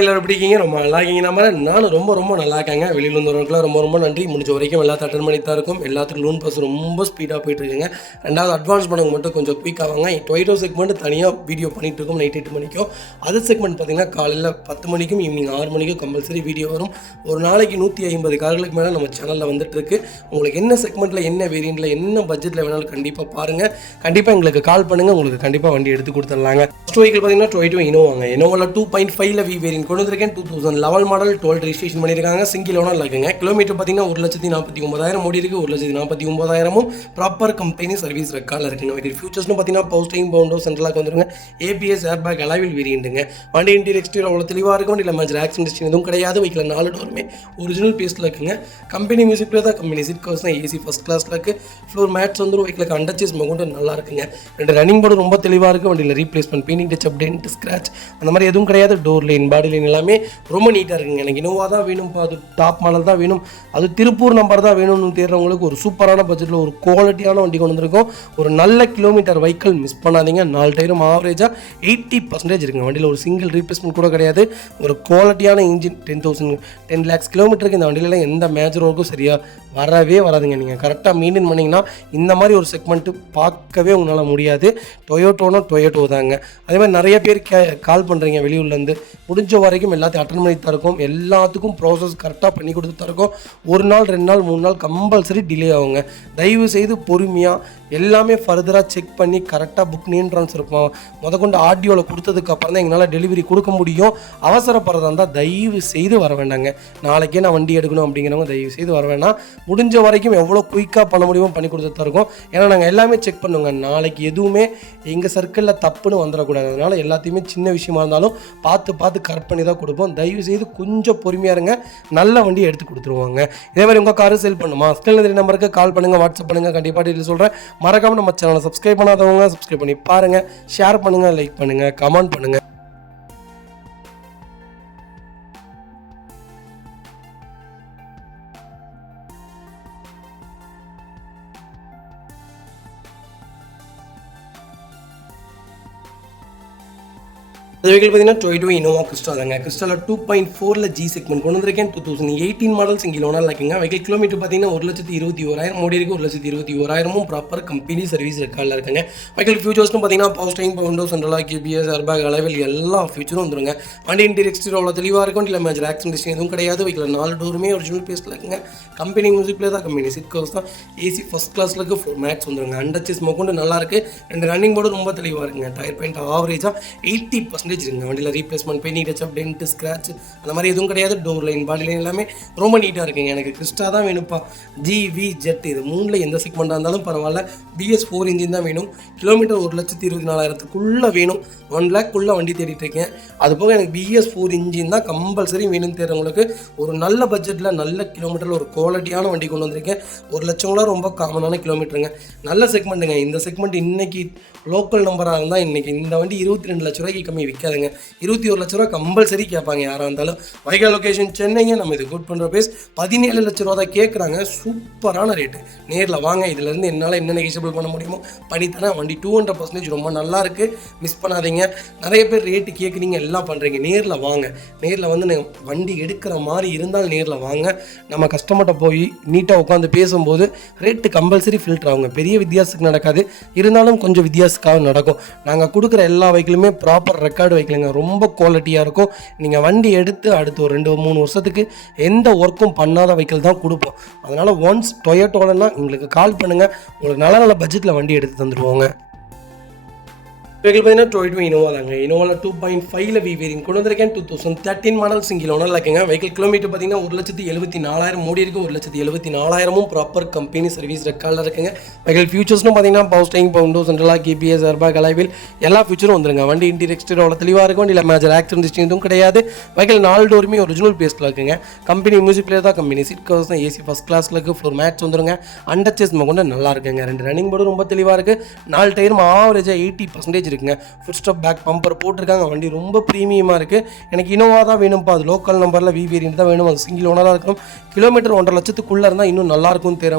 எல்லாரும் எப்படி இருக்கீங்க? ரொம்ப நல்லா இருக்கீங்க. நானும் ரொம்ப நல்லா இருக்கேங்க. வெளியில் வந்தவங்களுக்குலாம் ரொம்ப நன்றி. முடிஞ்ச வரைக்கும் எல்லாத்தையும் அட்டன் பண்ணி தான் இருக்கும். எல்லாத்துக்கும் லோன் ப்ராசஸ் ரொம்ப ஸ்பீடாக போயிட்டு இருக்குங்க. ரெண்டாவது அட்வான்ஸ் பண்ணவங்க மட்டும் கொஞ்சம் குயிக் ஆவாங்க. டொயேட்டோ செக்மெண்ட் தனியாக வீடியோ பண்ணிட்டு இருக்கோம் நைட் 8 மணிக்கும். அது செக்மெண்ட் பார்த்தீங்கன்னா காலையில் 10 மணிக்கும் ஈவினிங் 6 மணிக்கும் கம்பல்சரி வீடியோ வரும். ஒரு நாளைக்கு 150 கார்களுக்கு மேலே நம்ம சேனலில் வந்துட்டு இருக்கு. உங்களுக்கு என்ன செக்மெண்ட்டில் என்ன வேரியண்ட்டில் என்ன பட்ஜெட்டில் வேணாலும் கண்டிப்பாக பாருங்கள். கண்டிப்பாக எங்களுக்கு கால் பண்ணுங்கள். உங்களுக்கு கண்டிப்பாக வண்டி எடுத்து கொடுத்துடலாங்க. ஃபர்ஸ்ட் வெஹிக்கிள் பார்த்தீங்கன்னா டொயேட்டோ இனோவாங்க. இனோவாவில் 2.5 வி வேரியன்ட் கொண்டு வந்திருக்கேன். 2011 மாடல் 12 ரெஜிஸ்ட்ரேஷன் பண்ணியிருக்காங்க. சிங்கிள் ஓனர் இருக்குங்க. கிலோமீட்டர் பார்த்தீங்கன்னா 1,49,000 ஓடி இருக்குது. 1,49,000 ப்ராப்பர் கம்பெனி சர்வீஸ் ரெக்கார்டில் இருக்குங்க. இது ஃபியூச்சர்ஸ்னு பார்த்தீங்கன்னா பவர் ஸ்டீரிங், பவுண்டோ, சென்ட்ரலாக வந்துருங்க. ஏபிஎஸ், ஏர்பேக், அலாவில் வேரியண்ட்டுங்க. வண்டி இன்டீரியர் எக்ஸ்டீரியர் அவ்வளோ தெளிவாக இருக்கும். இல்லை மேஜர் ஆக்சிடென்ட் எதுவும் கிடையாது. வைக்கல 4 டோருமே ஒரிஜினல் பேஸ்ட்டில் இருக்குங்க. கம்பெனி மியூசிக்கில் தான் கம்பெனி சீட் கவர்ஸ் தான் ஏசி ஃபஸ்ட் கிளாஸில் இருக்குது. ஃப்ளோர் மேட்ஸ் வந்துடும். வைக்கலுக்கு அண்டர்ச்சேஸ் மகூண்டு நல்லா இருக்குங்க. 2 ரன்னிங் போர்டு ரொம்ப தெளிவாக இருக்குது. வண்டியில் replacement, painting touch, update, scratch அந்த மாதிரி எதுவும் கிடையாது. டோர் லைன், பாடி லைன் எல்லாமே ரொம்ப நீட்டாக இருக்குங்க. எனக்கு இனோவா தான் வேணும், அது டாப் மாடல் தான் வேணும், அது திருப்பூர் நம்பர் தான் வேணும்னு தேடுறவங்களுக்கு ஒரு சூப்பரான பட்ஜெட்டில் ஒரு குவாலிட்டியான வண்டி கொண்டு வந்திருக்கோம். ஒரு நல்ல கிலோமீட்டர் வெஹிக்கிள் மிஸ் பண்ணாதீங்க. 4 டயரும் ஆவரேஜாக 80% இருக்குங்க. வண்டியில் ஒரு சிங்கிள் ரீப்ளேஸ்மெண்ட் கூட கிடையாது. ஒரு குவாலிட்டியான இன்ஜின். 10 lakhs கிலோமீட்டருக்கு இந்த வண்டியிலலாம் எந்த மேஜர் ஒர்க்கும் சரியாக வரவே வராதுங்க. நீங்கள் கரெக்டாக மெயின்டைன் பண்ணிங்கன்னா இந்த மாதிரி ஒரு செக்மெண்ட்டு பார்க்கவே உங்களால் முடியாது. டொயோட்டோ தாங்க. அதே மாதிரி நிறைய பேர் கால் பண்ணுறீங்க வெளியூர்லேருந்து. முடிஞ்ச வரைக்கும் எல்லாத்தையும் அட்டன் பண்ணி தருக்கோம். எல்லாத்துக்கும் ப்ராசஸ் கரெக்டாக பண்ணி கொடுத்து தருக்கோம். 1 நாள் 2 நாள் 3 நாள் கம்பல்சரி டிலே ஆகுங்க. தயவு செய்து பொறுமையாக எல்லாமே ஃபர்தராக செக் பண்ணி கரெக்டாக புக் நேம் ட்ரான்ஸ்ஃபர் முதற்கொண்டு ஆடியோவில் கொடுத்ததுக்கப்புறம் தான் எங்களால் டெலிவரி கொடுக்க முடியும். அவசரப்படுறதா இருந்தால் தயவு செய்து வர வேண்டாங்க. நாளைக்கே நான் வண்டி எடுக்கணும் அப்படிங்கிறவங்க தயவு செய்து வர வேண்டாம். முடிஞ்ச வரைக்கும் எவ்வளோ குயிக்காக பண்ண முடியுமோ பண்ணி கொடுத்து தருக்கோம். ஏன்னா நாங்கள் எல்லாமே செக் பண்ணுவோங்க. நாளைக்கு எதுவுமே எங்கள் சர்க்கிளில் தப்புன்னு வந்துடக்கூடாது. அதனால் எல்லாத்தையுமே சின்ன விஷயமா இருந்தாலும் பார்த்து கரெக்ட் பண்ணி தான் கொடுப்போம். தயவு செய்து கொஞ்சம் பொறுமையாக இருங்க. நல்ல வண்டி எடுத்து கொடுத்துருவாங்க. இதே மாதிரி உங்கள் காரு சேல் பண்ணுமா? ஸ்கிரீன் நம்பருக்கு கால் பண்ணுங்கள், வாட்ஸ்அப் பண்ணுங்கள். கண்டிப்பாக டீட்டெயில் சொல்கிறேன். மறக்காமல் நம்ம சேனலை சப்ஸ்கிரைப் பண்ணாதவங்க சப்ஸ்கிரைப் பண்ணி பாருங்கள். ஷேர் பண்ணுங்கள், லைக் பண்ணுங்கள், கமெண்ட் பண்ணுங்கள். அது வெஹிக்கிள் பார்த்தீங்கன்னா டொயோட்டோ இனோவா கிறிஸ்டா தாங்க. கிறிஸ்டாவில் 2.4 ஜி செக்மெண்ட் கொண்டு வந்திருக்கேன். 2018 மாடல் சிங்கிள் ஓனர் இருக்குங்க. வெஹிக்கிள் கிலோமீட்டர் பார்த்தீங்கன்னா 1,21,000 ஓடி இருக்குது. 1,21,000 ப்ராப்பர் கம்பெனி சர்வீஸ் ரெக்கார்டில் இருக்குங்க. வெஹிக்கிள் ஃபியூச்சர்ஸ்னு பார்த்தீங்கன்னா power steering, power window, central lock, ABS, airbag, alloy wheel எல்லா ஃபியூச்சரும் வந்துருங்க. வண்டி இன்டீரியர் எக்ஸ்டீரியர் அவ்வளோ தெளிவாக இருக்கும். இல்லை மேஜர் ஆக்சிடென்ட் எதுவும் கிடையாது. வெஹிக்கிள் 4 டோருமே ஒரிஜினல் பேஸ்ட்டில் இருக்குங்க. கம்பெனி மியூசிக்கில் தான் கம்பெனி சீட் கவர்ஸ் தான் ஏசி ஃபஸ்ட் கிளாஸில் இருக்குது. 4 மேட்ஸ் வந்துருங்க. அண்டர்ச்சேஸ் மகூண்டு நல்லா இருக்குது. 2 ரன்னிங் போர்டு ரொம்ப தெளிவாக இருக்குங்க. டயர் பாயிண்ட் ஆவரேஜாக 80% இருக்குங்க. வண்டியில் replacement, painting touch, dent, scratch அந்த மாதிரி எதுவும் கிடையாது. டோர் லைன், பாடி லைன் எல்லாமே ரொம்ப நீட்டாக இருக்குங்க. எனக்கு கிறிஸ்டா தான் வேணும்ப்பா. ஜிவி, ஜெட் இது 3ல் எந்த செக்மெண்ட்டாக இருந்தாலும் பரவாயில்ல. BS4 இன்ஜின் தான் வேணும். கிலோமீட்டர் 1,24,000க்குள்ளே வேணும். 1 lakhக்குள்ளே வண்டி தேடிட்டு இருக்கேன். அதுபோக எனக்கு BS4 இன்ஜின் தான் கம்பல்சரி வேணும்னு தேடுறவங்களுக்கு ஒரு நல்ல பட்ஜெட்டில் நல்ல கிலோமீட்டரில் ஒரு குவாலிட்டியான வண்டி கொண்டு வந்திருக்கேன். 1 லட்சம்லாம் ரொம்ப காமனான கிலோமீட்டருங்க. நல்ல செக்மெண்ட்டுங்க. இந்த செக்மெண்ட் இன்னைக்கு லோக்கல் நம்பராக இருந்தால் இன்றைக்கி இந்த வண்டி 22 லட்ச ரூபாய்க்கு கம்மி விற்காதுங்க. 21 லட்ச ரூபா கம்பல்சரி கேட்பாங்க யாராக இருந்தாலும். வைகா லொக்கேஷன் சென்னைங்க. நம்ம இது குட் பண்ணுற பேஸ் 17 லட்ச ரூபா தான் கேட்குறாங்க. சூப்பரான ரேட்டு. நேரில் வாங்க. இதிலேருந்து என்னால் என்ன நெகிஷியபிள் பண்ண முடியுமோ பண்ணித்தரேன். வண்டி 200% ரொம்ப நல்லா இருக்குது. மிஸ் பண்ணாதீங்க. நிறைய பேர் ரேட்டு கேட்குறீங்க, எல்லாம் பண்ணுறீங்க. நேரில் வாங்க. நேரில் வந்து வண்டி எடுக்கிற மாதிரி இருந்தால் நேரில் வாங்க. நம்ம கஸ்டமர்கிட்ட போய் நீட்டாக உட்காந்து பேசும்போது ரேட்டு கம்பல்சரி ஃபில்டர் ஆகுங்க. பெரிய வித்தியாசத்துக்கு நடக்காது. இருந்தாலும் கொஞ்சம் வித்தியாசத்துக்காக நடக்கும். நாங்கள் கொடுக்குற எல்லா வெஹிக்கிளுமே ப்ராப்பர் ரெக்கார்டு வெஹிக்கிளுங்க. ரொம்ப குவாலிட்டியாக இருக்கும். நீங்கள் வண்டி எடுத்து அடுத்து ஒரு 2-3 வருஷத்துக்கு எந்த ஒர்க்கும் பண்ணாத வெஹிக்கிள் தான் கொடுப்போம். அதனால் ஒன்ஸ் டொயோட்டோலன்னா எங்களுக்கு கால் பண்ணுங்கள். உங்களுக்கு நல்ல பட்ஜெட்டில் வண்டி எடுத்து தந்துடுவோங்க. வெஹிக்கிள் பார்த்தீங்கன்னா டொயோட்டோ இனோவா தாங்க. இனோவாவில் 2.5 வி வேரியன்ட் கொண்டு வந்திருக்கேன். 2013 மாடல் சிங்கிள் ஓனர் இருக்குங்க. வெஹிக்கிள் கிலோமீட்டர் பார்த்தீங்கன்னா 1,74,000 ஓடி இருக்குது. 1,74,000 ப்ராப்பர் கம்பெனி சர்வீஸ் ரெக்கார்டில் இருக்குங்க. வெஹிக்கிள் ஃபியூச்சர்ஸ்னு பார்த்தீங்கன்னா power steering, power window, central lock, ABS, airbag, alloy wheel எல்லா ஃபியூச்சரும் வந்துருங்க. வண்டி இன்டீரியர் எக்ஸ்டீரியர் அவ்வளோ தெளிவாக இருக்கும். வண்டியில் மேஜர் ஆக்சிடென்ட் எதுவும் கிடையாது. வெஹிக்கிள் 4 டோருமே ஒரிஜினல் பேஸ்ட்டில் இருக்குங்க. கம்பெனி மியூசிக்கில் தான் கம்பெனி சீட் கவர்ஸ் தான் ஏசி ஃபஸ்ட் கிளாஸில் இருக்குது. 4 மேட்ச் வந்துருங்க. அண்டர்ச்சேஸ் கொண்டு நல்லா இருக்குங்க. 2 ரன்னிங் போர்டு ரொம்ப தெளிவாக இருக்குது. 4 டயரும் ஆவரேஜாக 80% இருக்குங்க. ஃபுட் ஸ்டெப் பேக் பம்பர் போட்டிருக்காங்க. வண்டி ரொம்ப ப்ரீமியமாக இருக்குது. எனக்கு இனோவா தான் வேணும்ப்பா, அது லோக்கல் நம்பரில் வி வேரியன்ட் தான் வேணும், அது சிங்கிள் ஓனராக இருக்கணும், கிலோமீட்டர் 1.5 லட்சத்துக்குள்ளே இருந்தால் இன்னும் நல்லாயிருக்கும்னு தெரியும்.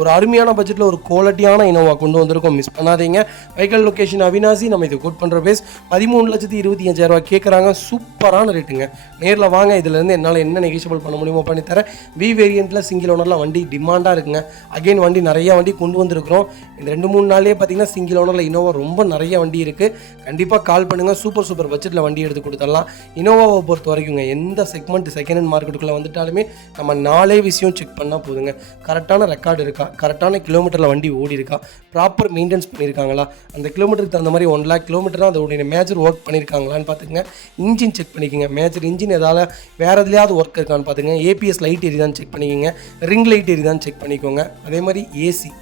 ஒரு அருமையான பட்ஜெட்டில் ஒரு குவாலிட்டியான இனோவா கொண்டு வந்திருக்கோம், மிஸ் பண்ணாதீங்க. வெஹிக்கல் லொக்கேஷன் அவினாசி, நம்ம இது கோட் பண்ணுற பேஸ் 13,25,000 கேட்குறாங்க. சூப்பரான ரேட்டுங்க. நேரில் வாங்க, இதுலேருந்து என்னால் என்ன நெகிஷியபிள் பண்ண முடியுமோ பண்ணித்தரேன். வி வேரியண்ட்டில் சிங்கிள் ஓனரில் வண்டி டிமாண்டாக இருக்குங்க. அகைன் வண்டி நிறையா வண்டி கொண்டு வந்திருக்கிறோம். இந்த 2-3 நாள்லேயே பார்த்தீங்கன்னா சிங்கிள் ஓனரில் இனோவா ரொம்ப நிறைய வண்டி இருக்குது. கண்டிப்பாக கால் பண்ணுங்கள், சூப்பர் பட்ஜெட்டில் வண்டி எடுத்து கொடுத்துடலாம். இனோவாவை பொறுத்த வரைக்குங்க எந்த செக்மெண்ட் செகண்ட் ஹேண்ட் மார்க்கெட்டுக்குள்ளே வந்துட்டாலுமே நம்ம 4 விஷயம் செக் பண்ணால் போதுங்க. கரெக்டான ரெக்கார்டு இருக்கா, கரெக்டான கிலோமீட்டரில் வண்டி ஓடி இருக்கா, ப்ராப்பர் மெயின்டெனன்ஸ் பண்ணியிருக்காங்களா, அந்த கிலோமீட்டருக்கு தகுந்த மாதிரி 1 lakh கிலோமீட்டராக அதோடைய மேஜர் ஒர்க் பண்ணியிருக்காங்களான்னு பார்த்துங்க. இன்ஜின் செக் பண்ணிக்கோங்க, மேஜர் இன்ஜின் ஏதாவது வேறு எதுலையாவது ஒர்க் இருக்கான்னு பார்த்துங்க. ஏபிஎஸ் லைட் எரிதான்னு செக் பண்ணிக்கோங்க, ரிங் லைட் எரிதான்னு செக் பண்ணிக்கோங்க. அதே மாதிரி ஏசி,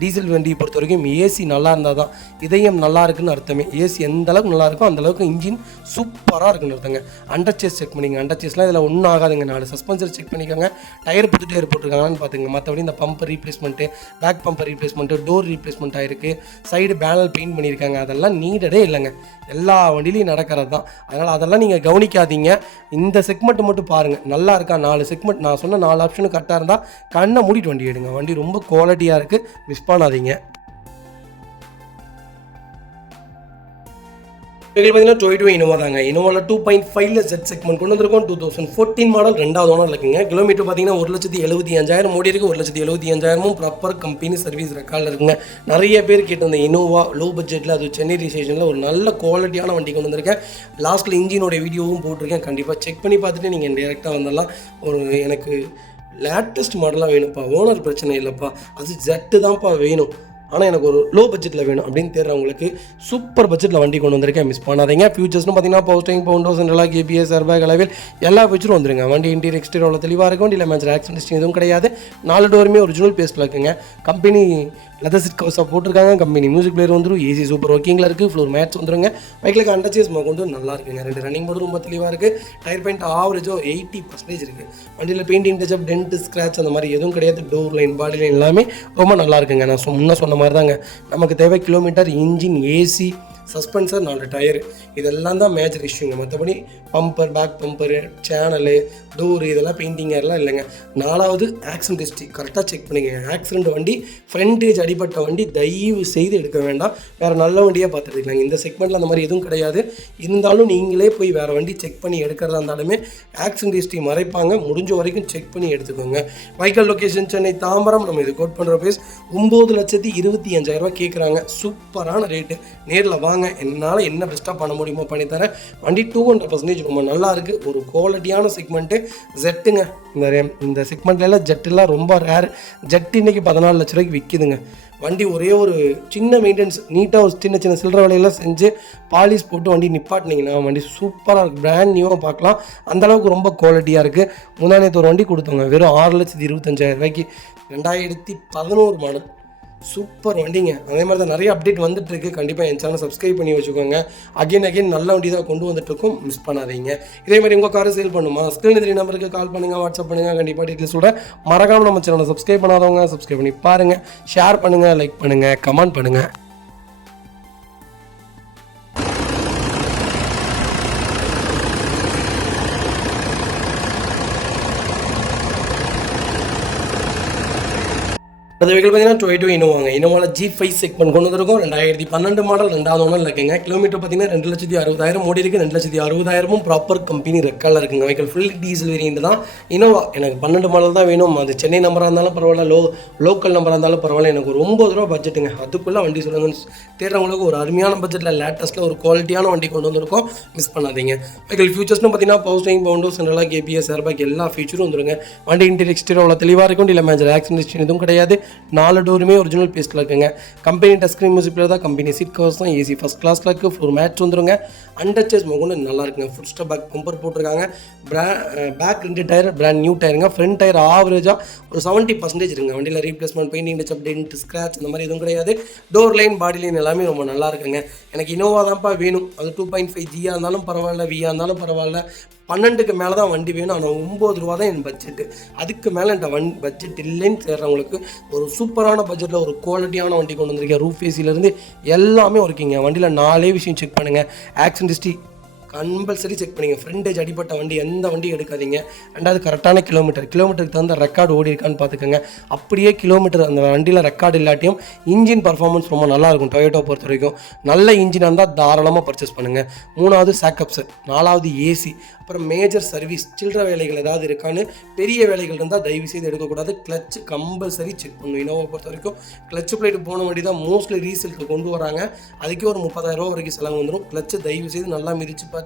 டீசல் வண்டியை பொறுத்த வரைக்கும் ஏசி நல்லா இருந்தால் தான் இதயம் நல்லா இருக்குன்னு அர்த்தமே. ஏசி எந்த அளவுக்கு நல்லா இருக்கோ அந்தளவுக்கு இன்ஜின் சூப்பராக இருக்குன்னு அர்த்தங்க. அண்டர் சேஸ் செக் பண்ணிங்க, அண்டர் சேஸ்லாம் இதில் ஒன்றும் ஆகாதுங்க. 4 சஸ்பென்சர் செக் பண்ணிக்கோங்க. டயர் புது டயர் போட்டிருக்காங்கன்னு பார்த்துங்க. மற்றபடி இந்த bumper replacement, back bumper replacement, door replacement ஆகிருக்கு, சைடு பேனல் பெயிண்ட் பண்ணியிருக்காங்க. அதெல்லாம் நீடடே இல்லைங்க, எல்லா வண்டியிலையும் நடக்கிறது தான். அதனால் அதெல்லாம் நீங்கள் கவனிக்காதீங்க. இந்த செக்மெண்ட் மட்டும் பாருங்கள், நல்லா இருக்கா. 4 செக்மெண்ட் நான் சொன்ன 4 ஆப்ஷனும் கரெக்டாக இருந்தால் கண்ணை மூடிட்டு வண்டி எடுங்க. வண்டி ரொம்ப குவாலிட்டியாக இருக்குது, மிஸ் பண்ணாதீங்க. பார்த்தீங்கன்னா டொயோட்டா இனோவா தாங்க. இனோவாவில் 2.5 ஜெட் செக்மெண்ட் கொண்டு வந்திருக்கோம். 2014 மாடல், 2வது ஓனர் இருக்குங்க. கிலோமீட்டர் பார்த்தீங்கன்னா 1,75,000 ஓடி இருக்குது. 1,75,000 ப்ராப்பர் கம்பெனி சர்வீஸ் ரெக்கார்டில் இருக்குங்க. நிறைய பேர் கேட்டு இந்த இனோவா லோ பட்ஜெட்டில், அது சென்னை ரிஜிஸ்ட்ரேஷனில் ஒரு நல்ல குவாலிட்டியான வண்டி கொண்டு வந்திருக்கேன். லாஸ்ட்டில் இன்ஜினோட வீடியோவும் போட்டிருக்கேன். கண்டிப்பாக செக் பண்ணி பார்த்துட்டு நீங்கள் டேரெக்டாக வந்துடலாம். எனக்கு லேட்டஸ்ட் மாடலாக வேணும்ப்பா, ஓனர் பிரச்சனை இல்லைப்பா, அது ஜெட்டு தான்ப்பா வேணும், ஆனால் எனக்கு ஒரு லோ பட்ஜெட்டில் வேணும் அப்படின்னு தேடுறவங்களுக்கு சூப்பர் பட்ஜெட்டில் வண்டி கொண்டு வந்திருக்கேன், மிஸ் பண்ணாதீங்க. ஃபியூச்சர்ஸ்னு பார்த்தீங்கன்னா power steering, power windows, central lock, ABS, airbag, alloy wheel எல்லா ஃபீச்சரும் வந்துருங்க. வண்டி இன்டீரியர் எக்ஸ்டீரியர் தெளிவாக இருக்கும். வண்டியில் மேட்ச் ஆக்சிடென்ட் எதுவும் கிடையாது. 4 டோருமே ஒரிஜினல் பேஸ்ட்டில் இருக்குங்க. கம்பெனி லெதர் சீட் கவர்ஸாக போட்டிருக்காங்க. கம்பெனி மியூசிக் பிளேயர் வந்துடும். ஏசி சூப்பர் ஒர்க்கிங்கில் இருக்குது. ஃப்ளோர் மேட்ச் வந்துருங்க. பைக்கில் அண்டர்ச்சேஸ் கொண்டு நல்லா இருக்குங்க. 2 ரன்னிங் போர்டு ரொம்ப தெளிவாக இருக்குது. டயர் பெயிண்ட் ஆவரேஜோ 80% இருக்குது. வண்டியில் பெயிண்டிங் டச்சப், டென்ட், ஸ்க்ராட்ச் அந்த மாதிரி எதுவும் கிடையாது. டோர் லைன், பாடி லைன் எல்லாமே ரொம்ப நல்லா இருக்குங்க. நான் முன்னே சொன்ன மாதிரி தாங்க, நமக்கு தேவை kilometre, engine, AC, suspension, 4 tyre, இதெல்லாம் தான் மேஜர் இஷ்யூங்க. மற்றபடி பம்பர், பேக் பம்பரு, சேனலு, டோரு இதெல்லாம் பெயிண்டிங் எல்லாம் இல்லைங்க. 4வது ஆக்சிடென்ட் ஹிஸ்ட்ரி கரெக்டாக செக் பண்ணிக்கங்க. ஆக்சிடென்ட் வண்டி, ஃப்ரண்டேஜ் அடிபட்ட வண்டி தயவு செய்து எடுக்க வேண்டாம். வேறு நல்ல வண்டியாக பார்த்துருக்கலாங்க. இந்த செக்மெண்ட்டில் அந்த மாதிரி எதுவும் கிடையாது. இருந்தாலும் நீங்களே போய் வேறு வண்டி செக் பண்ணி எடுக்கிறதா இருந்தாலுமே ஆக்சிடென்ட் ஹிஸ்ட்ரி மறைப்பாங்க. முடிஞ்ச வரைக்கும் செக் பண்ணி எடுத்துக்கோங்க. Vehicle location Chennai Tambaram. நம்ம இது கோட் பண்ணுற பேஸ் 9,25,000 கேட்குறாங்க. சூப்பரான ரேட்டு. நேரில் வாங்க, என்னால் என்ன பெஸ்ட்டாக பண்ண முடியுமோ பண்ணித்தரேன். வண்டி 200% ரொம்ப நல்லா இருக்குது. ஒரு குவாலிட்டியான செக்மெண்ட்டு ஜெட்டுங்க. இந்த செக்மெண்ட்லாம் ஜெட்டுலாம் ரொம்ப ரேர். ஜெட்டு இன்றைக்கி 14 லட்ச ரூபாய்க்கு விற்கிதுங்க. வண்டி ஒரே ஒரு சின்ன மெயின்டெனன்ஸ், நீட்டாக ஒரு சின்ன சில்லற வேலையெல்லாம் செஞ்சு பாலிஷ் போட்டு வண்டி நிப்பாட்டினீங்கன்னா வண்டி சூப்பராக இருக்குது. பிராண்ட் நியூவாக பார்க்கலாம், அந்தளவுக்கு ரொம்ப குவாலிட்டியாக இருக்குது. முந்தானேத்து ஒரு வண்டி கொடுத்தோங்க, வெறும் 6,25,000 2011 மாடல். சூப்பர் வண்டிங்க. அதே மாதிரி தான் நிறைய அப்டேட் வந்துட்டுருக்கு. கண்டிப்பாக என் சேனல் சப்ஸ்கிரைப் பண்ணி வச்சுக்கோங்க. அகைன் நல்ல வண்டி தான் கொண்டு வந்துட்டுருக்கோம், மிஸ் பண்ணாதீங்க. இதே மாதிரி உங்கள் காரை சேல் பண்ணுமா, ஸ்க்ரீன் 3 நம்பருக்கு கால் பண்ணுங்கள், வாட்ஸ்அப் பண்ணுங்கள். கண்டிப்பாக டீட்டெயில்ஸோட மறக்காமல் நம்ம சேனலை சப்ஸ்கிரைப் பண்ணாதவங்க சப்ஸ்கிரைப் பண்ணி பாருங்கள். ஷேர் பண்ணுங்கள், லைக் பண்ணுங்கள், கமெண்ட் பண்ணுங்கள். அது வெஹிக்கிள் பார்த்தீங்கன்னா டொயோட்டா இனோவாங்க. இனோவாவில் G5 செக்மெண்ட் கொண்டு வந்திருக்கும். 2012 மாடல், 2வது ஓனர் இருக்குங்க. கிலோமீட்டர் பார்த்தீங்கன்னா 2,60,000 ஓடி இருக்குது. 2,60,000 ப்ராப்பர் கம்பெனி ரெக்கார்டில் இருக்குங்க. வெஹிக்கிள் ஃபுல் டீசல் வேரியண்ட் தான். இனோவா எனக்கு 12 மாடல் தான் வேணும். அது சென்னை நம்பராக இருந்தாலும் பரவாயில்ல, லோக்கல் நம்பராக இருந்தாலும் பரவாயில்ல. எனக்கு ஒரு 9 ரூபா பட்ஜெட்டுங்க. அதுக்குள்ளே வண்டி சொல்லுங்கன்னு தேடுறவங்களுக்கு ஒரு அருமையான பட்ஜெட்டில் லேட்டஸ்ட்டில் ஒரு குவாலிட்டியான வண்டி கொண்டு வந்திருக்கோம், மிஸ் பண்ணாதீங்க. வெஹிக்கிள் ஃபியூச்சர்ஸ்னு பார்த்தீங்கன்னா power steering, power windows, central lock, ABS, airbag எல்லா ஃபீச்சரும் வந்துருங்க. வண்டி இன்டீரியர் எக்ஸ்டீரியர் தெளிவாக இருக்கும். இல்லை மேஜர் ஆக்சிடென்ட் எதுவும் கிடையாது. 4 டோருமே ஒரிஜினல் பேஸ்ட்டில் இருக்குங்க. Company touch screen music player தான். கம்பெனி சீட் கவர்ஸ் தான். ஏசி ஃபஸ்ட் கிளாஸில் இருக்குது. ஃப்ளோர் மேட்ச் வந்துருங்க. அண்டர்ச்சேஸ் நல்லா இருக்குங்க. ஃபுட் ஸ்டெப் பேக் பம்பர் போட்டிருக்காங்க. பேக் 2 டயர் பிராண்ட் நியூ டயருங்க. ஃப்ரண்ட் டயர் ஆவரேஜாக ஒரு 70% இருக்குங்க. வண்டியில் replacement, painting touch up, dent, scratch அந்த மாதிரி எதுவும் கிடையாது. டோர் லைன், பாடி லைன் எல்லாமே ரொம்ப நல்லா இருக்குங்க. எனக்கு இனோவா தான்ப்பா வேணும். அது 2.5 ஜியாக இருந்தாலும் பரவாயில்ல, வியாக இருந்தாலும் பரவாயில்ல, 12க்கு மேலே தான் வண்டி வேணும், ஆனால் 9 ரூபா தான் என் பட்ஜெட்டு. அதுக்கு மேலே என் பட்ஜெட் இல்லைன்னு சேர்றவங்களுக்கு ஒரு சூப்பரான பட்ஜெட்டில் ஒரு குவாலிட்டியான வண்டி கொண்டு வந்திருக்கேன். ரூஃப் ஏசிலேருந்து எல்லாமே ஒர்க்கிங்க. வண்டியில் 4 விஷயம் செக் பண்ணுங்கள். ஆக்சிடென்ட் ஹிஸ்ட்ரி கம்பல்சரி செக் பண்ணிங்க. ஃப்ரண்டேஜ் அடிப்பட்ட வண்டி எந்த வண்டி எடுக்காதீங்க. ரெண்டாவது கரெக்டான கிலோமீட்டருக்கு தகுந்த ரெக்கார்டு ஓடி இருக்கான்னு பார்த்துக்கோங்க. அப்படியே கிலோமீட்டர் அந்த வண்டியில் ரெக்கார்டு இல்லாட்டியும் இன்ஜின் பர்ஃபார்மன்ஸ் ரொம்ப நல்லாயிருக்கும். டொயோட்டோ பொறுத்த வரைக்கும் நல்ல இன்ஜினாக இருந்தால் தாராளமாக பர்ச்சேஸ் பண்ணுங்கள். 3வது சாக்கப் செட், 4வது ஏசி, அப்புறம் மேஜர் சர்வீஸ், சில்லற வேலைகள் ஏதாவது இருக்கான்னு, பெரிய வேலைகள் இருந்தால் தயவு செய்து எடுக்கக்கூடாது. கிளச்சு கம்பல்சரி செக் பண்ணணும். இனோவா பொறுத்த வரைக்கும் கிளச்சு பிளேட்டு போன வண்டி தான் மோஸ்ட்லி ரீசேலுக்கு கொண்டு வராங்க. அதுக்கே ஒரு 30,000 ரூபா வரைக்கும் செலவு வந்துடும். கிளச்சு தயவு செய்து நல்லா மிதிச்சு பார்த்து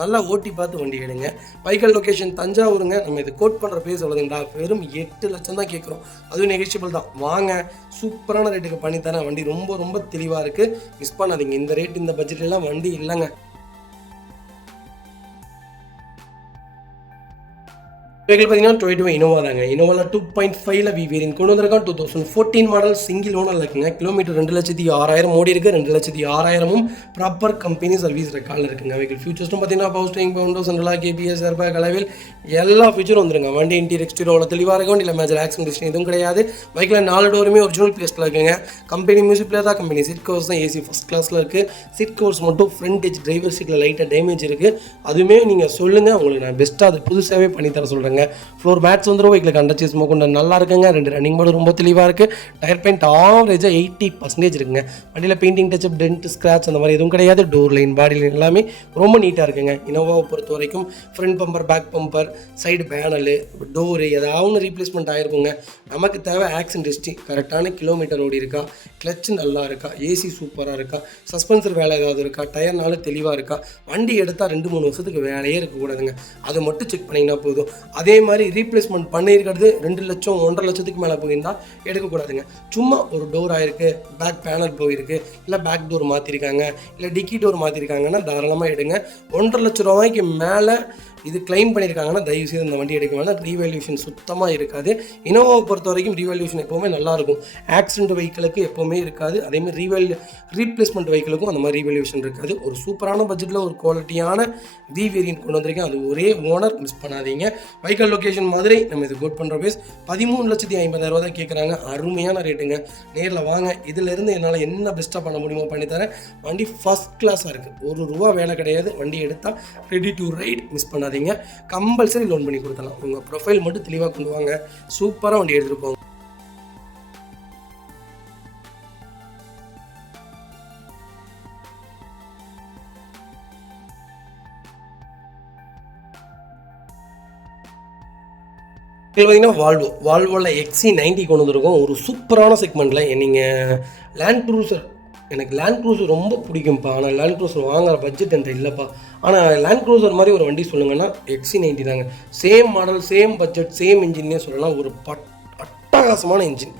நல்லா ஓட்டி பார்த்து வண்டி எடுங்க. வைக்கல் லொக்கேஷன் தஞ்சாவூருங்க. நம்ம இது கோட் பண்ணுற பிளேஸ் எவ்வளோதுங்களா, வெறும் 8 லட்சம் தான் கேட்குறோம். அதுவும் நெகோஷியபிள் தான். வாங்க, சூப்பரான ரேட்டுக்கு பண்ணித்தரேன். வண்டி ரொம்ப ரொம்ப தெளிவாக இருக்குது. மிஸ் பண்ணாதீங்க. இந்த ரேட் இந்த பட்ஜெட்லாம் வண்டி இல்லைங்க. வெஹிக்கிள் பார்த்தீங்கன்னா டொயோட்டோ இனோவா தாங்க. இனோவாவில் 2.5ல வி வேரியன்ட் கொண்டு வந்திருக்கான். 2014 மாடல், சிங்கிள் ஓனர் இருக்குங்க. கிலோமீட்டர் 2,06,000 ஓடி இருக்குது. 2,06,000ம் ப்ராப்பர் கம்பெனி சர்வீஸ் ரெக்கார்டில் இருக்குங்க. வெஹிக்கிள் ஃபியூச்சர்ஸ்னு பார்த்தீங்கன்னா பவர் ஸ்டீரிங், விண்டோஸ், சென்ட்ரலாக கேபிஎஸ், ஏர்பேக், அளவில் எல்லா ஃபியூச்சரும் வந்துருங்க. வண்டி இன்டீரியர் எக்ஸ்டீரியர் தெளிவாக இருக்கும். வண்டியில் மேஜர் ஆக்சிடென்ட் ஹிஸ்ட்ரி எதுவும் கிடையாது. பைக்கில் 4 டோருமே ஒரிஜினல் பிளேஸில் இருக்குங்க. கம்பெனி மியூசிக் பிளேயர் தான். கம்பெனி சீட் கவர்ஸ் தான் ஏசி ஃபஸ்ட் கிளாஸில் இருக்குது. சீட் கவர்ஸ் மட்டும் ஃப்ரண்ட் டிரைவர் சீட்டில் லைட்டாக டேமேஜ் இருக்குது. அதுவுமே நீங்கள் சொல்லுங்கள், உங்களுக்கு நான் பெஸ்ட்டாக அது புதுசாகவே பண்ணித்தர சொல்கிறேன். ஃப்ளோர் மேட்ஸ் வந்துடும். வெஹிக்கில் கண்டச்சேஸ் கொண்டு நல்லா இருக்குங்க. 2 ரன்னிங் போர்டு ரொம்ப தெளிவாக இருக்குது. டயர் பெயிண்ட் ஆவரேஜாக 80% இருக்குங்க. வண்டியில் பெயிண்டிங் டச்சப், டென்ட், ஸ்க்ராட்ச் அந்த மாதிரி எதுவும் கிடையாது. டோர் லைன், பாடி லைன் எல்லாமே ரொம்ப நீட்டாக இருக்குங்க. இனோவாவை பொறுத்த வரைக்கும் front bumper, back bumper, side panel, door ஏதாவது ஒன்று ரீப்ளேஸ்மெண்ட் ஆகிருக்குங்க. நமக்கு தேவை ஆக்சிடென்ட் ஹிஸ்ட்ரி, கரெக்டான கிலோமீட்டர் ஓடி இருக்கா, கிளச்சு நல்லா இருக்கா, ஏசி சூப்பராக இருக்கா, சஸ்பென்சர் வேலை ஏதாவது இருக்கா, டயர்னால தெளிவாக இருக்கா. வண்டி எடுத்தால் 2-3 வருஷத்துக்கு வேலையே இருக்கக்கூடாதுங்க. அதை மட்டும் செக் பண்ணிங்கன்னா போதும். அதே மாதிரி ரீப்ளேஸ்மெண்ட் பண்ணியிருக்கிறது 2 லட்சம் 1.5 லட்சத்துக்கு மேலே போயிருந்தால் எடுக்கக்கூடாதுங்க. சும்மா ஒரு டோர் ஆகிருக்கு, பேக் பேனல் போயிருக்கு, இல்லை பேக் டோர் மாற்றிருக்காங்க, இல்லை டிக்கி டோர் மாற்றிருக்காங்கன்னா தாராளமாக எடுங்க. 1.5 லட்ச ரூபாய்க்கு மேலே இது கிளைம் பண்ணியிருக்காங்கன்னா தயவு செய்து இந்த வண்டி எடுக்க வேணாம். ரீவேல்யூஷன் சுத்தமாக இருக்காது. இனோவாவை பொறுத்த வரைக்கும் ரீவேல்யூஷன் எப்போவுமே நல்லாயிருக்கும். ஆக்சிடென்ட் வெஹிக்கிளுக்கு எப்போவுமே இருக்காது. அதேமாதிரி ரீப்ளேஸ்மெண்ட் வெஹிக்கிளுக்கும் அந்த மாதிரி ரீவேல்யூஷன் இருக்காது. ஒரு சூப்பரான பட்ஜெட்டில் ஒரு குவாலிட்டியான வி வேரியன்ட் கொண்டு வந்திருக்கேன். அது ஒரே ஓனர், மிஸ் பண்ணாதீங்க. வெஹிக்கல் லொக்கேஷன் மாதிரி நம்ம இது கோட் பண்ணுற பேஸ் 13,50,000 தான் கேட்குறாங்க. அருமையான ரேட்டுங்க. நேரில் வாங்க. இதிலிருந்து என்னால் என்ன பெஸ்ட்டாக பண்ண முடியுமோ பண்ணித்தரேன். வண்டி ஃபஸ்ட் கிளாஸாக இருக்குது. ₹1 வேலை கிடையாது. வண்டி எடுத்தால் ரெடி டு ரைட். மிஸ் பண்ணாதீங்க. கம்பல்சரி லோன் பண்ணி கொடுத்தலாம். உங்கள் ப்ரொஃபைல் மட்டும் தெளிவாக கொண்டு வாங்க. சூப்பராக வண்டி எடுத்துகிட்டு போங்க. இது பார்த்தீங்கன்னா வால்வோவில் XC90 கொண்டு வந்திருக்கோம். ஒரு சூப்பரான செக்மெண்ட்டில் நீங்கள் லேண்ட் க்ரூசர், எனக்கு லேண்ட் க்ரூசர் ரொம்ப பிடிக்கும்ப்பா, ஆனால் லேண்ட் க்ரூசர் வாங்குற பட்ஜெட் என்கிட்ட இல்லைப்பா. ஆனால் லேண்ட் க்ரூசர் மாதிரி ஒரு வண்டி சொல்லுங்கன்னா XC90 தாங்க. Same model, same budget, same இன்ஜின்னே சொல்லலாம். ஒரு அட்டகாசமான இன்ஜின்.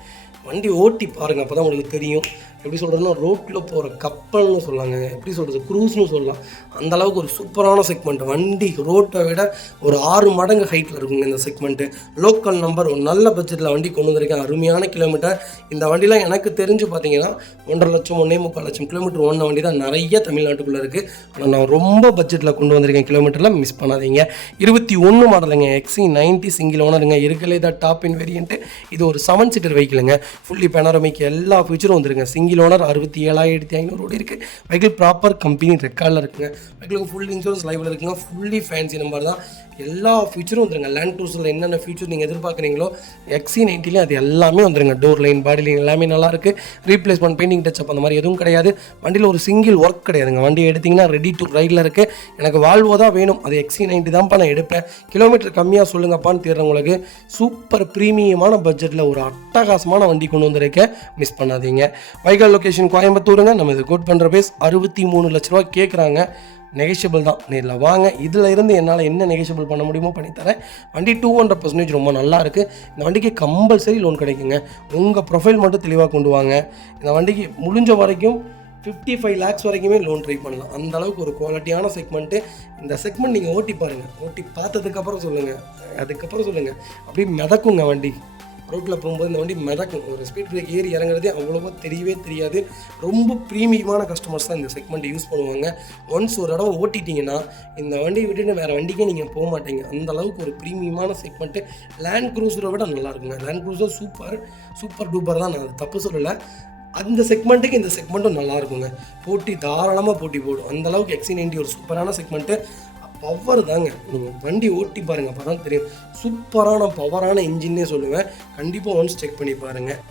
வண்டி ஓட்டி பாருங்கள், அப்போ தான் உங்களுக்கு தெரியும். எப்படி சொல்கிறதுன்னா ரோட்டில் போகிற கப்பல்னு சொல்லாங்க, எப்படி சொல்கிறது, க்ரூஸ்னு சொல்லலாம். அந்தளவுக்கு ஒரு சூப்பரான செக்மெண்ட். வண்டி ரோட்டை விட ஒரு 6 மடங்கு ஹைட்டில் இருக்குங்க இந்த செக்மெண்ட்டு. லோக்கல் நம்பர், ஒரு நல்ல பட்ஜெட்டில் வண்டி கொண்டு வந்திருக்கேன். அருமையான கிலோமீட்டர். இந்த வண்டிலாம் எனக்கு தெரிஞ்சு பார்த்தீங்கன்னா 1.5 லட்சம் 1.25 லட்சம் கிலோமீட்டர் ஓடின வண்டி தான் நிறைய தமிழ்நாட்டுக்குள்ளே இருக்குது. ஆனால் நான் ரொம்ப பட்ஜெட்டில் கொண்டு வந்திருக்கேன். கிலோமீட்டரில் மிஸ் பண்ணாதீங்க. 21 மாடலுங்க. XC90 single ஓனருங்க. இருக்கலே தான் டாப் இன் வேரியன்ட்டு. இது ஒரு 7 சீட்டர் வெஹிக்கிளுங்க. ஃபுல்லி பேனரமிக் எல்லா ஃபியூச்சரும் வந்துருங்க. சிங்கிள் ஓனர் 67,500 ஓடி இருக்குது. வெஹிக்கிள் ப்ராப்பர் கம்பெனி ரெக்கார்டில் இருக்குங்க. வெஹிக்கிளுக்கு ஃபுல் இன்சூரன்ஸ் லைவில் இருக்குங்க. ஃபுல்லி ஃபேன்சி நம்பர் தான். எல்லா ஃபியூச்சரும் வந்துருங்க. லேண்ட் க்ரூசரில் என்னென்ன ஃபியூச்சர் நீங்கள் எதிர்பார்க்குறீங்களோ XC90 அது எல்லாமே வந்துருங்க. டோர் லைன், பாடி லைன் எல்லாமே நல்லாயிருக்கு. ரீப்ளேஸ்மெண்ட், பெயிண்டிங் டச்சப் அந்த மாதிரி எதுவும் கிடையாது. வண்டியில் ஒரு சிங்கிள் ஒர்க் கிடையாதுங்க. வண்டி எடுத்திங்கன்னா ரெடி டு ரைடில் இருக்குது. எனக்கு வால்வோ தான் வேணும், அது XC90 தான்ப்பா நான் எடுப்பேன். கிலோமீட்டர் கம்மியாக சொல்லுங்கப்பான்னு தேடுறவங்களுக்கு சூப்பர் ப்ரீமியமான பட்ஜெட்டில் ஒரு அட்டகாசமான வண்டி கொண்டு வந்திருக்கேன். மிஸ் பண்ணாதீங்க. வைக்கல் லொக்கேஷன் கோயம்புத்தூருங்க. நம்ம இது கோட் பண்ணுற பேஸ் 63 லட்ச ரூபா கேட்குறாங்க. நெகோஷியபிள் தான். நேரில் வாங்க. இதில் இருந்து என்னால் என்ன நெகோஷியபிள் பண்ண முடியுமோ பண்ணித்தரேன். வண்டி 200% ரொம்ப நல்லா இருக்குது. இந்த வண்டிக்கு கம்பல்சரி லோன் கிடைக்குங்க. உங்கள் ப்ரொஃபைல் மட்டும் தெளிவாக கொண்டு வாங்க. இந்த வண்டிக்கு முடிஞ்ச வரைக்கும் 55 lakhs வரைக்குமே லோன் ட்ரை பண்ணலாம். அந்தளவுக்கு ஒரு குவாலிட்டியான செக்மெண்ட்டு. இந்த செக்மெண்ட் நீங்கள் ஓட்டி பாருங்கள். ஓட்டி பார்த்ததுக்கப்புறம் சொல்லுங்கள். அதுக்கப்புறம் சொல்லுங்கள். அப்படியே மிதக்குங்க வண்டி. ரோட்டில் போகும்போது இந்த வண்டி மிதக்கும். ஒரு ஸ்பீட் பிரேக் ஏறி இறங்குறதே அவ்வளோவா தெரியவே தெரியாது. ரொம்ப ப்ரீமியமான கஸ்டமர்ஸ் தான் இந்த செக்மெண்ட் யூஸ் பண்ணுவாங்க. ஒன்ஸ் ஒரு தடவை ஓட்டிட்டிங்கன்னா இந்த வண்டியை விட்டுட்டு வேறு வண்டிக்கே நீங்கள் போக மாட்டீங்க. அந்தளவுக்கு ஒரு ப்ரீமியமான செக்மெண்ட்டு. லேண்ட் க்ரூஸரை விட நல்லா இருக்குங்க. லேண்ட் க்ரூஸர் சூப்பர் டூப்பர் தான், நான் அது தப்பு சொல்லலை. அந்த செக்மெண்ட்டுக்கு இந்த செக்மெண்ட்டும் நல்லா இருக்குங்க. தாராளமாக போட்டி போடும். அந்தளவுக்கு XC90 ஒரு சூப்பரான செக்மெண்ட்டு. பவர் தாங்க, நீங்கள் வண்டி ஓட்டி பாருங்கள், அப்போ தான் தெரியும். சூப்பரான பவரான இன்ஜின்னே சொல்லுவேன். கண்டிப்பாக ஒன்ஸ் செக் பண்ணி பாருங்கள்.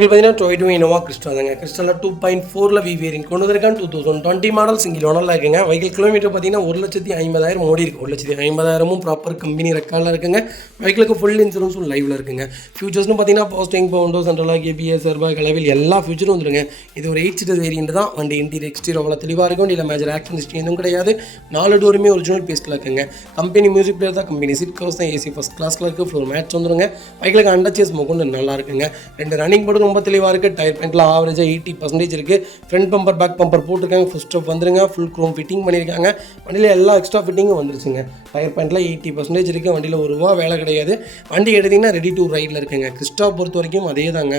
இது பார்த்தீங்கன்னா டொயோட்டோ இனோவா கிறிஸ்டா தாங்க. கிறிஸ்டாவில் 2.4 வி வேரியன்ட் கொண்டு வந்திருக்கான். 2020 மாடல் சிங்கிள் ஓனரில் இருக்குங்க. வெஹிக்கிள் கிலோமீட்டர் பார்த்தீங்கன்னா 1,50,000 ஓடி இருக்குது. 1,50,000 ப்ராப்பர் கம்பெனி ரெக்கார்டில் இருக்குங்க. வெஹிக்கிளுக்கு ஃபுல் இன்சூரன்ஸும் லைவில் இருக்குங்க. ஃபியூச்சர்ஸ்னு பார்த்தீங்கன்னா போஸ்டிங், பவுண்டோ, சென்ட்ரலாக, கேபிஎஸ், சர்பா, கலவில் எல்லா ஃபியூச்சரும் வந்துருங்க. இது ஒரு 8 சீட்டர் வேரியன்ட் தான். வண்டி இன்டீரியர் எக்ஸ்டீரியர் அவ்வளோ தெளிவாக இருக்கும். வண்டியில் மேஜர் ஆக்சிடென்ட் ஹிஸ்ட்ரி எதுவும் கிடையாது. 4 டோருமே ஒரிஜினல் பேஸ்ட்டில் இருக்குங்க. கம்பெனி மியூசிக் பிளேயர் தான். கம்பெனி சீட் கவர்ஸ் தான். ஏசி ஃபஸ்ட் கிளாஸில் இருக்குது. ஃப்ளோர் மேட்ச் வந்துருங்க. வெஹிக்கிளுக்கு அண்டர்ச்சேஸ் கொண்டு நல்லா இருக்குங்க. 2 ரன்னிங் போர்டு ரொம்ப தெளிவாக இருக்குது. டயர் பேண்ட்டில் ஆவரேஜாக 80% இருக்குது. ஃப்ரண்ட் பம்பர், பேக் பம்பர் போட்டிருக்காங்க. ஃபுல் ஸ்டெப் வந்துருங்க. ஃபுல் க்ரோம் ஃபிட்டிங் பண்ணியிருக்காங்க. வண்டியில் எல்லா எக்ஸ்ட்ரா ஃபிட்டிங்கும் வந்துருச்சுங்க. டயர் பேண்ட்டில் 80% இருக்குது. வண்டியில் ஒரு ரூபா வேலை கிடையாது. வண்டி எடுத்திங்கன்னா ரெடி டு ரைடில் இருக்குங்க. கிறிஸ்டா பொறுத்த வரைக்கும் அதே தாங்க.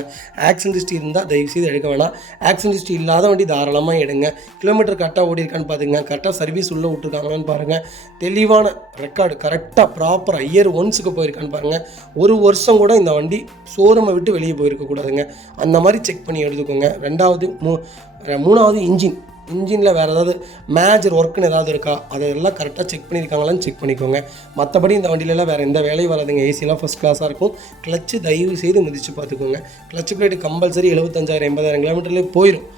ஆக்சிடென்ட் ஹிஸ்ட்ரி இருந்தால் தயவுசெய்து எடுக்க வேணாம். ஆக்சிடென்ட் ஹிஸ்ட்ரி இல்லாத வண்டி தாராளமாக எடுங்க. கிலோமீட்டர் கரெக்டாக ஓடி இருக்கான்னு பார்த்துங்க. கரெக்டாக சர்வீஸ் உள்ளே விட்டுருக்காங்களான்னு பாருங்கள். தெளிவான ரெக்கார்டு கரெக்டாக ப்ராப்பர் இயர் ஒன்ஸுக்கு போயிருக்கான்னு பாருங்கள். ஒரு வருஷம் கூட இந்த வண்டி ஷோரூமை விட்டு வெளியே போயிருக்கக்கூடாதுங்க. அந்த மாதிரி செக் பண்ணி எடுத்துக்கோங்க. மூணாவது இன்ஜினில் வேறு ஏதாவது மேஜர் ஒர்க்குன்னு ஏதாவது இருக்கா, அதெல்லாம் கரெக்டாக செக் பண்ணியிருக்காங்களான்னு செக் பண்ணிக்கோங்க. மற்றபடி இந்த வண்டியிலலாம் வேறு எந்த வேலையும் வராதுங்க. ஏசிலாம் ஃபஸ்ட் கிளாஸாக இருக்கும். கிளச்சு தயவு செய்து மிதித்து பார்த்துக்கோங்க. கிளச்சு பிளேட்டு கம்பல்சரி 75,000 80,000 கிலோமீட்டர்லேயே போயிடும்.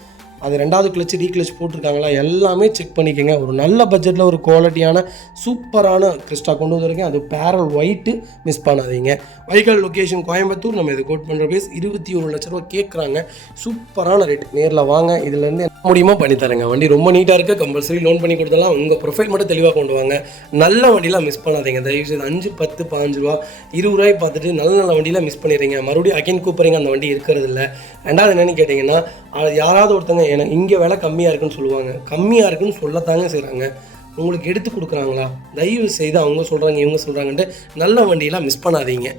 அது 2வது கிளச்சு ரீக்ளச் போட்டிருக்காங்களா எல்லாமே செக் பண்ணிக்கோங்க. ஒரு நல்ல பட்ஜெட்டில் ஒரு குவாலிட்டியான சூப்பரான கிறிஸ்டா கொண்டு வந்திருக்கேன். அது பேரல் ஒயிட்டு, மிஸ் பண்ணாதீங்க. Vehicle location Coimbatore. நம்ம இது கோட் பண்ணுற பேஸ் 21 லட்ச ரூபா கேட்குறாங்க. சூப்பரான ரேட். நேரில் வாங்க, இதுலேருந்து என்ன முடியுமோ பண்ணித்தரேங்க. வண்டி ரொம்ப நீட்டாக இருக்குது. கம்பல்சரி லோன் பண்ணி கொடுத்தலாம். உங்கள் ப்ரொஃபைல் மட்டும் தெளிவாக கொண்டு வாங்க. நல்ல வண்டியெலாம் மிஸ் பண்ணாதீங்க தயவுசெய்து. 5, 10, 15 ரூபா 20 ரூபாய் பார்த்துட்டு நல்ல நல்ல மிஸ் பண்ணிடுறீங்க. மறுபடியும் அகைன் கூப்பிட்றீங்க, அந்த வண்டி இருக்கிறது இல்லை. 2வது என்னென்னு கேட்டிங்கன்னா, யாராவது ஒருத்தங்க எனக்கு இங்கே விலை கம்மியாக இருக்குன்னு சொல்லுவாங்க. கம்மியாக இருக்குன்னு சொல்லத்தாங்க செய்கிறாங்க. உங்களுக்கு எடுத்து கொடுக்குறாங்களா? தயவு செய்து அவங்க சொல்கிறாங்க இவங்க சொல்கிறாங்கன்ட்டு நல்ல வண்டியெல்லாம் மிஸ் பண்ணாதீங்க.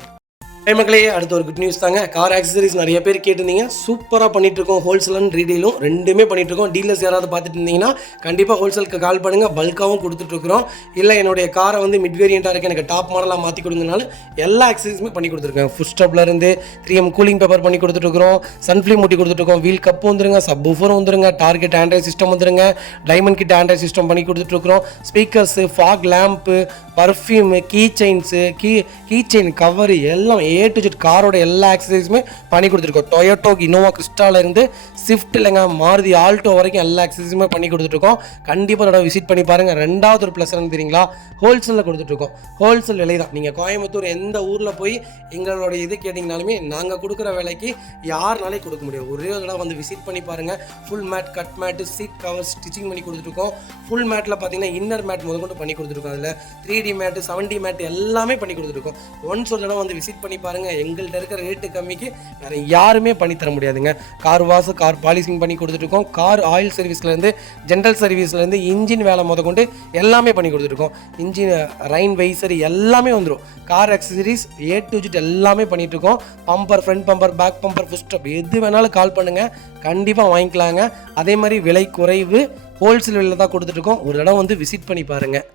மக்களே, அடுத்த ஒரு குட் நியூஸ் தாங்க. கார் ஆக்சசரிஸ் நிறைய பேர் கேட்டிருந்தீங்க. சூப்பராக பண்ணிகிட்ருக்கோம். ஹோல்சேல் அண்ட் ரீடெயிலும் ரெண்டுமே பண்ணிகிட்ருக்கோம். டீலர்ஸ் யாராவது பார்த்துட்டு இருந்தீங்கன்னா கண்டிப்பாக ஹோல்சேலுக்கு கால் பண்ணுங்கள். பல்காகவும் கொடுத்துட்ருக்குறோம். இல்லை என்னுடைய காரை மிட் வேரியண்ட்டாக இருக்குது, எனக்கு டாப் மாடலாக மாற்றி கொடுங்கனாலும் எல்லா ஆக்சசரிஸுமே பண்ணி கொடுத்துருக்கேன். ஃபுட் ஸ்டப்லேருந்து 3M கூலிங் பேப்பர் பண்ணி கொடுத்துட்ருக்குறோம். சன்ஃப்ளீம் ஊட்டி கொடுத்துட்ருக்கோம். வீல் கப்பு வந்துருங்க. சப் ஊஃபரும் வந்துருங்க. டார்கெட் ஆண்ட்ராய்ட் சிஸ்டம் வந்துருங்க. டைமண்ட் கிட் ஆண்ட்ராய்ட் சிஸ்டம் பண்ணி கொடுத்துட்ருக்குறோம். Speakers, fog lamp, perfume, key chain cover எல்லாம் A to Z காரோட எல்லா ஆக்சசரிஸுமே பண்ணி கொடுத்துருக்கோம். டொயோட்டோ இனோவா கிறிஸ்டால இருந்து ஸ்விஃப்ட் இல்லைங்க, மாருதி ஆல்டோ வரைக்கும் எல்லா ஆக்சசரிஸுமே பண்ணி கொடுத்துருக்கோம். கண்டிப்பாக அதோட விசிட் பண்ணி பாருங்கள். 2வது ஒரு ப்ளஸ் என்ன தெரியுங்களா, ஹோல்சேலில் கொடுத்துட்ருக்கோம். ஹோல்சேல் விலை தான். நீங்கள் கோயம்புத்தூர் எந்த ஊரில் போய் எங்களோட இது கேட்டிங்கனாலுமே நாங்கள் கொடுக்குற விலைக்கு யாருனாலே கொடுக்க முடியும். ஒரே தடவை விசிட் பண்ணி பாருங்கள். Full mat, cut mat, seat cover stitching பண்ணி கொடுத்துருக்கோம். ஃபுல் மேட்டில் பார்த்தீங்கன்னா இன்னர் மேட் முதற்கொண்டு பண்ணி கொடுத்துருக்கோம். அதில் 3D மேட்டு, 7D மேட்டு எல்லாமே பண்ணி கொடுத்துருக்கோம். ஒன்ஸ் ஒரு தடவை விசிட் பண்ணி பாருங்கள். எங்கள்கிட்ட இருக்கிற ரேட்டு கம்மிக்கு வேறு யாருமே பண்ணி தர முடியாதுங்க. கார் வாஷ், கார் பாலிசிங் பண்ணி கொடுத்துட்ருக்கோம். கார் ஆயில் சர்வீஸ்லேருந்து, ஜென்ரல் சர்வீஸ்லேருந்து, இன்ஜின் வேலை முதற்கொண்டு எல்லாமே பண்ணி கொடுத்துருக்கோம். இன்ஜின் ரைன் வைசர் எல்லாமே வந்துடும். Car accessories A to Z எல்லாமே பண்ணிகிட்ருக்கோம். Bumper, front bumper, back bumper, foot step எது வேணாலும் கால் பண்ணுங்கள். கண்டிப்பாக வாங்கிக்கலாங்க. அதே மாதிரி விலை குறைவு. ஹோல்சேல் விலையில் தான் கொடுத்துட்ருக்கோம். ஒரு தடவை விசிட் பண்ணி பாருங்கள்.